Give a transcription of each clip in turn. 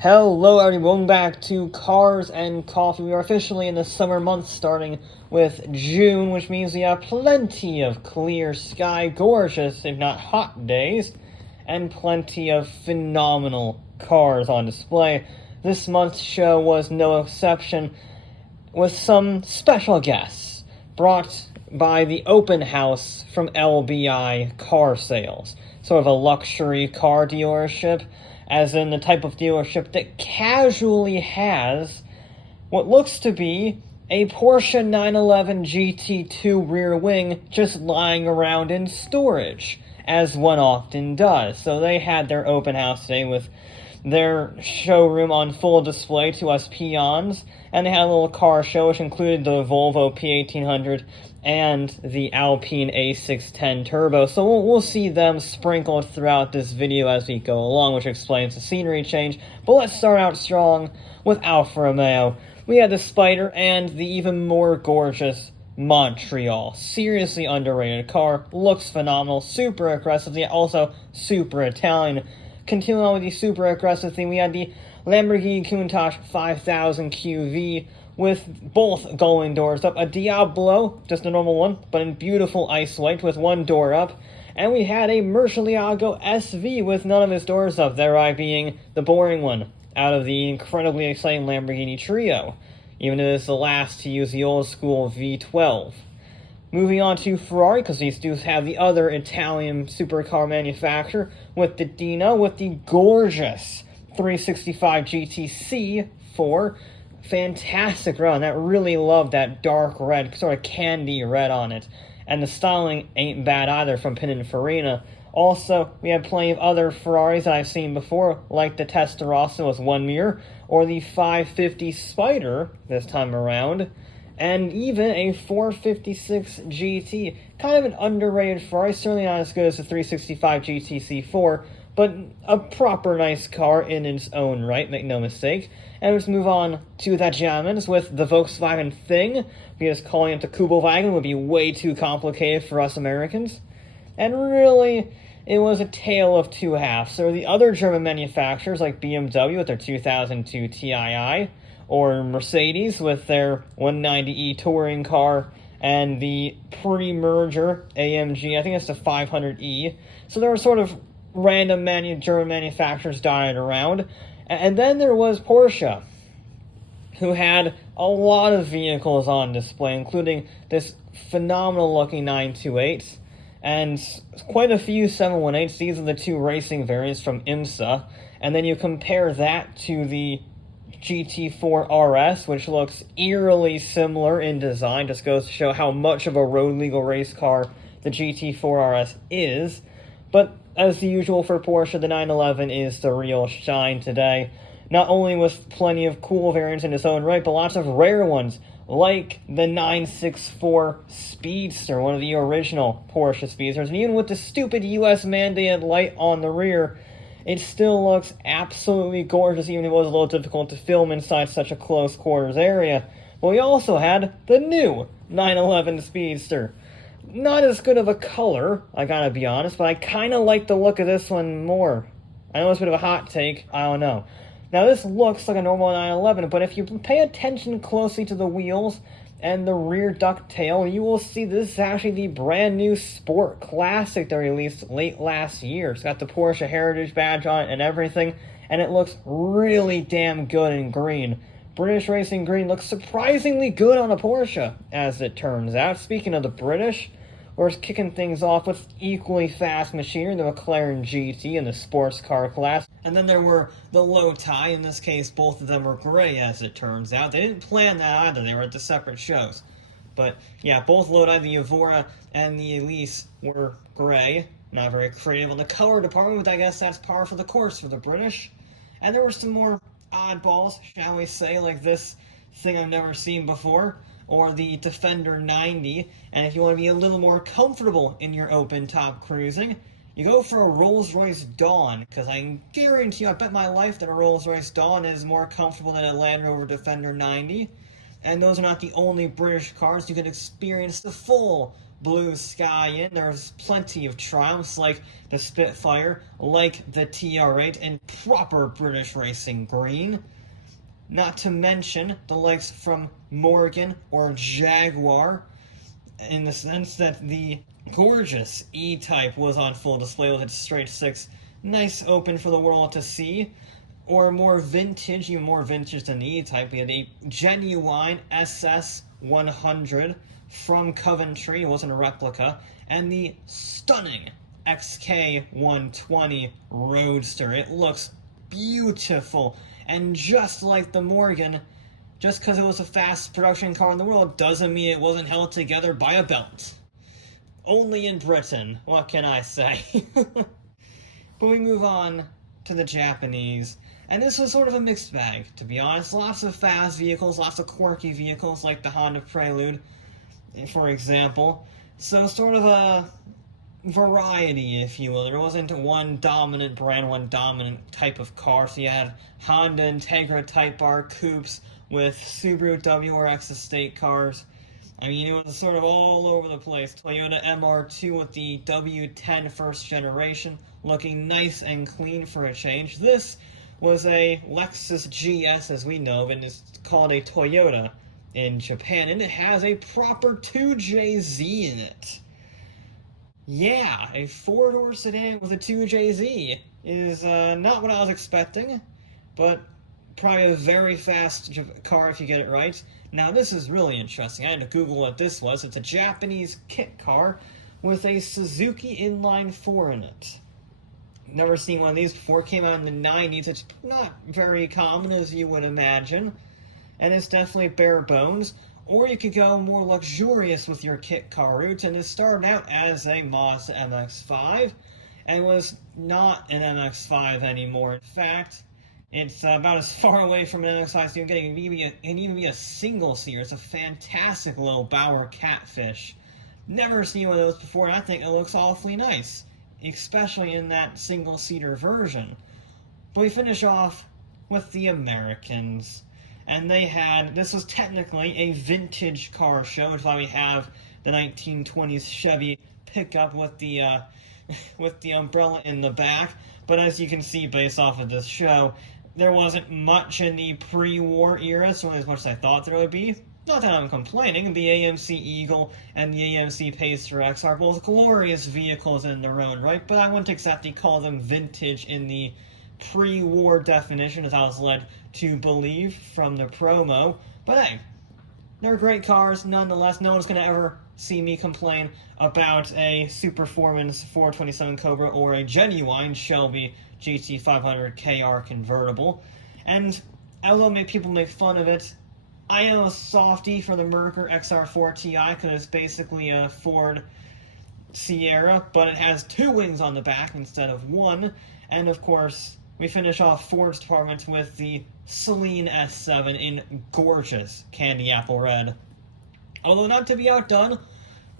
Hello everyone, welcome back to Cars and Coffee. We are officially in the summer months, starting with June, which means we have plenty of clear sky, gorgeous, if not hot days, and plenty of phenomenal cars on display. This month's show was no exception, with some special guests brought by the open house from LBI Car Sales, sort of a luxury car dealership, as in the type of dealership that casually has what looks to be a Porsche 911 GT2 rear wing just lying around in storage, as one often does. So they had their open house today with their showroom on full display to us peons, and they had a little car show which included the Volvo P1800 and the Alpine A610 Turbo. So we'll see them sprinkled throughout this video as we go along, which explains the scenery change. But let's start out strong with Alfa Romeo. We had the Spider and the even more gorgeous Montreal. Seriously underrated car, looks phenomenal, super aggressive, yet also super Italian. Continuing on with the super aggressive theme, we had the Lamborghini Countach 5000 QV with both going doors up. A Diablo, just a normal one, but in beautiful ice white with one door up. And we had a Murcielago SV with none of its doors up, thereby being the boring one out of the incredibly exciting Lamborghini trio, even if it's the last to use the old school V12. Moving on to Ferrari, because these do have the other Italian supercar manufacturer, with the Dino, with the gorgeous 365 GTC 4. Fantastic red on that. Really love that dark red, sort of candy red on it. And the styling ain't bad either from Pininfarina. Also, we have plenty of other Ferraris that I've seen before, like the Testarossa with one mirror, or the 550 Spider this time around, and even a 456 GT. Kind of an underrated Ferrari, certainly not as good as the 365 GTC4, but a proper nice car in its own right, make no mistake. And let's move on to the Germans with the Volkswagen Thing, because calling it the Kubelwagen would be way too complicated for us Americans. And really, it was a tale of two halves. There were the other German manufacturers like BMW with their 2002 Tii, or Mercedes with their 190e touring car, and the pre-merger AMG, I think it's the 500e. So there were sort of random German manufacturers dotted around. And then there was Porsche, who had a lot of vehicles on display, including this phenomenal-looking 928, and quite a few 718s. These are the two racing variants from IMSA. And then you compare that to the GT4 RS, which looks eerily similar in design, just goes to show how much of a road-legal race car the GT4 RS is. But as usual for Porsche, the 911 is the real shine today. Not only with plenty of cool variants in its own right, but lots of rare ones, like the 964 Speedster, one of the original Porsche Speedsters. And even with the stupid US mandated light on the rear, it still looks absolutely gorgeous, even if it was a little difficult to film inside such a close quarters area. But we also had the new 911 Speedster. Not as good of a color, I gotta be honest, but I kind of like the look of this one more. I know it's a bit of a hot take, I don't know. Now this looks like a normal 911, but if you pay attention closely to the wheels and the rear ducktail, you will see this is actually the brand new Sport Classic they released late last year. It's got the Porsche Heritage badge on it and everything, and it looks really damn good in green. British Racing Green looks surprisingly good on a Porsche, as it turns out. Speaking of the British, we're kicking things off with equally fast machinery, the McLaren GT in the sports car class. And then there were the Lotai. In this case, both of them were gray, as it turns out. They didn't plan that either. They were at the separate shows. But yeah, both Lotai, the Evora and the Elise, were gray. Not very creative on the color department, but I guess that's par for the course for the British. And there were some more oddballs, shall we say, like this thing I've never seen before, or the Defender 90. And if you want to be a little more comfortable in your open-top cruising, you go for a Rolls-Royce Dawn, because I guarantee you, I bet my life that a Rolls-Royce Dawn is more comfortable than a Land Rover Defender 90. And those are not the only British cars. You can experience the full blue sky in. There's plenty of triumphs like the Spitfire, like the TR8 in proper British racing green. Not to mention the likes from Morgan or Jaguar, in the sense that the gorgeous E-Type was on full display with its straight six, nice open for the world to see. Or more vintage, even more vintage than the E-Type, we had a genuine SS100 from Coventry, it wasn't a replica, and the stunning XK120 Roadster. It looks beautiful, and just like the Morgan, just because it was the fastest production car in the world doesn't mean it wasn't held together by a belt. Only in Britain, what can I say? But we move on to the Japanese, and this was sort of a mixed bag, to be honest. Lots of fast vehicles, lots of quirky vehicles, like the Honda Prelude, for example. So sort of a variety, if you will. There wasn't one dominant brand, one dominant type of car. So you had Honda Integra Type R coupes with Subaru WRX estate cars. I mean, it was sort of all over the place. Toyota MR2 with the W10 first generation, looking nice and clean for a change. This was a Lexus GS, as we know, and it's called a Toyota in Japan, and it has a proper 2JZ in it. Yeah, a four-door sedan with a 2JZ is not what I was expecting, but probably a very fast car if you get it right. Now, this is really interesting. I had to Google what this was. It's a Japanese kit car with a Suzuki Inline 4 in it. Never seen one of these before. Came out in the 90s. It's not very common, as you would imagine, and it's definitely bare bones. Or you could go more luxurious with your kit car route, and it started out as a Mazda MX-5, and was not an MX-5 anymore. In fact, it's about as far away from an MX-5 as you can get. It can even be a single-seater. It's a fantastic little Bauer catfish. Never seen one of those before, and I think it looks awfully nice, especially in that single-seater version. But we finish off with the Americans. And they had, this was technically a vintage car show, which is why we have the 1920s Chevy pickup with the umbrella in the back. But as you can see based off of this show, there wasn't much in the pre-war era, certainly as much as I thought there would be. Not that I'm complaining, the AMC Eagle and the AMC Pacer X are both glorious vehicles in their own right, but I wouldn't exactly call them vintage in the pre-war definition, as I was led to believe from the promo. But hey, they're great cars nonetheless. No one's going to ever see me complain about a Superformance 427 Cobra or a genuine Shelby GT500 KR convertible. And although people make fun of it, I am a softie for the Merkur XR4 Ti because it's basically a Ford Sierra, but it has two wings on the back instead of one. And of course, we finish off Ford's department with the Celine S7 in gorgeous candy apple red. Although not to be outdone,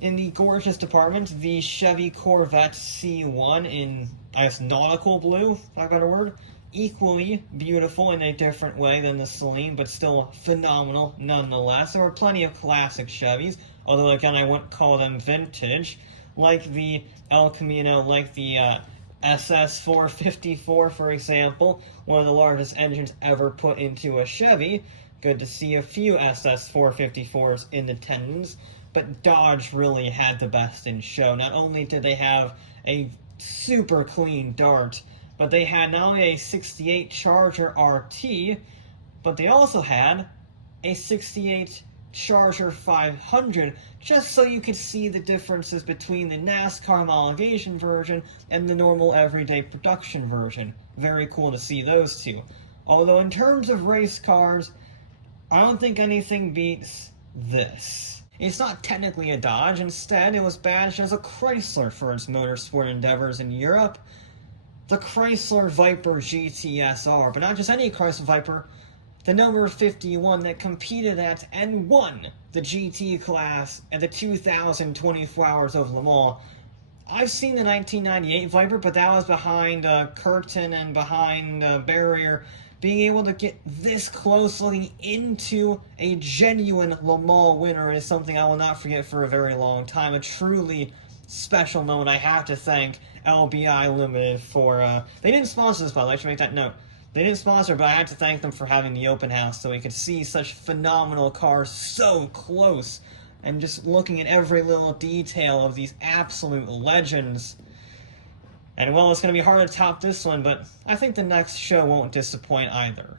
in the gorgeous department, the Chevy Corvette C1 in, I guess, nautical blue, if I got a word, equally beautiful in a different way than the Celine, but still phenomenal nonetheless. There were plenty of classic Chevys, although again I wouldn't call them vintage, like the El Camino, like the SS454, for example, one of the largest engines ever put into a Chevy. Good to see a few SS454s in attendance, but Dodge really had the best in show. Not only did they have a super clean Dart, but they had not only a 68 Charger RT, but they also had a 68 Charger 500, just so you could see the differences between the NASCAR homologation version and the normal everyday production version. Very cool to see those two. Although in terms of race cars, I don't think anything beats this. It's not technically a Dodge, instead it was badged as a Chrysler for its motorsport endeavors in Europe. The Chrysler Viper GTS-R, but not just any Chrysler Viper, the number 51 that competed at and won the GT class at the 2024 Hours of Le Mans. I've seen the 1998 Viper, but that was behind a curtain and behind a barrier. Being able to get this close looking into a genuine Le Mans winner is something I will not forget for a very long time. A truly special moment. I have to thank LBI Limited for, they didn't sponsor this, by the way, I should make that note. They didn't sponsor, but I had to thank them for having the open house so we could see such phenomenal cars so close. And just looking at every little detail of these absolute legends. And well, it's going to be hard to top this one, but I think the next show won't disappoint either.